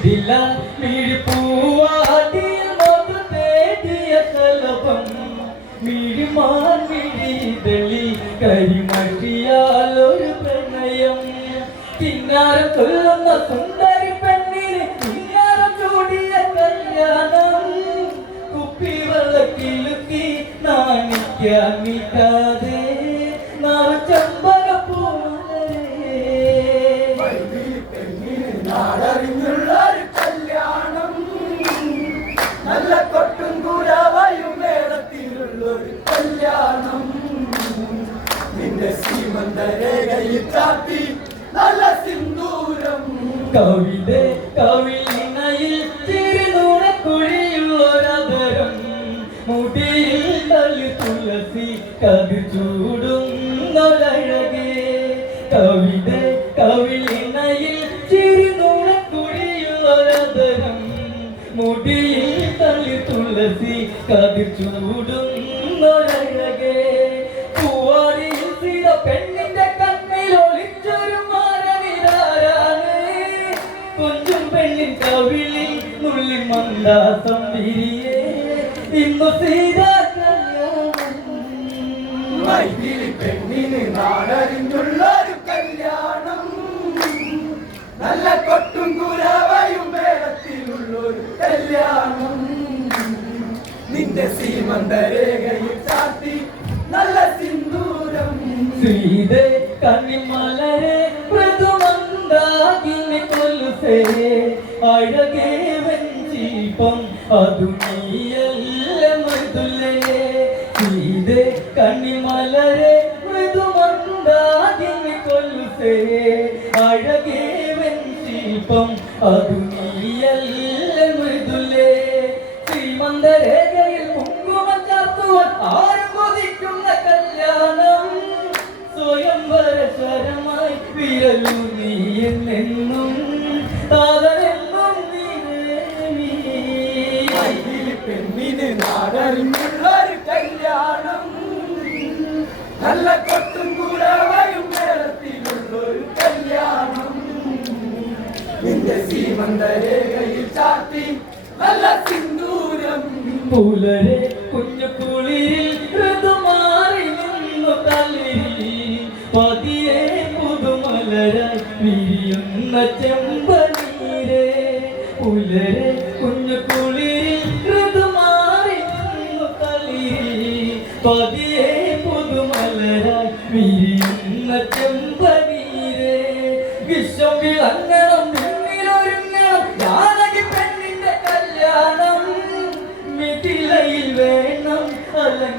മിടില മിഴിപ്പൂവാടിയ മധു തേടിയ കലപം മിഴിമാൻ മിഴിതളി കരിമഷിയാലൊരു പ്രണയം കിന്നാരം കൊല്ലുന്ന സുന്ദരി പെണ്ണിന് കിന്നാരം ചൂടിയ കല്യാണം കുപ്പിവെള്ളക്കിലുക്കി നാണിക്കാൻ നിൽക്കാതെ നാടറിഞ്ഞുള്ളൊരു കല്യാണം നല്ല കൊട്ടും കൂരാവയും മേളത്തിലുള്ളൊരു കല്യാണം നിന്റെ സീമന്തരേഖയിൽ ചാത്തി നല്ല സിന്ദൂരം കവിതേ കവിളിനയിൽ തിരുനൂണക്കുഴിയുള്ളൊരതരം മുടിയിൽ തളി തുളസി കതിർ ചൂടുന്നൊരഴകേ കവിതേ കവിളിനയിൽ മുടിയിൽ തളി തുളസി കതിർ ചൂടുന്നൊരഴകേ പൂവാടിയിൽ സിര പെണ്ണിന്റെ കണ്ണിൽ ഒളിച്ചൊരു മാരവിരാരാണ് കൊഞ്ചും പെണ്ണിൻ കവിളിൽ നുള്ളി മന്ദാസം വിരിയേ ഇന്നു സീതാ കല്യാണം പെണ്ണിന് നാടറിഞ്ഞുള്ളൊരു കല്യാണം നല്ല കൊട്ടും കുരാവയും മേളത്തിലുള്ളൊരു കല്യാണം നിന്റെ സീമന്തരേഖയിൽ ചാത്തി നല്ല സിന്ദൂരം സീതേ കണ്ണിമലരെ മൃദുമന്ദാകിനി കൊലുസേ അഴകേ വെഞ്ചീപം അതു നീയല്ല മൃദുലേ സീതേ കണ്ണിമലരെ മൃദുമന്ദാകിനി കൊലുസേ അഴകേ വെഞ്ചീപം അതു നീയല്ല മൃദുലേ ശ്രീമന്തരേഖയിൽ കുങ്കുമം ചാർത്തുവാൻ ആരും കൊതിക്കുന്ന കല്യാണം സ്വയംവരശരമായി വിരലു നീ എന്നെന്നും താതനെന്നും പെണ്ണിന് നാടറിഞ്ഞുള്ളൊരു കല്യാണം നല്ല കൊട്ടും കൂടാവയും മേളത്തിലുള്ളൊരു കല്യാണം നിന്റെ സീമന്തരേഖയിൽ ചാത്തി നല്ല സിന്ദൂരം പുലരെ കുഞ്ഞു കുളിരിൽ ഋതുമാറി നിന്നു തളിരി പതിയെ പുതുമലരായി വിരിയുന്ന ചെമ്പനീരേ പുലരെ കുഞ്ഞു കുളിരിൽ ഋതുമാറി നിന്നു തളിരി പതിയെ പുതുമലരായി വിരിയുന്ന ചെമ്പനീരേ വിശ്വം വിളങ്ങണം നിന്നിലൊരുങ്ങണം ജാനകി പെണ്ണിന്റെ കല്യാണം മിഥിലയിൽ വേണം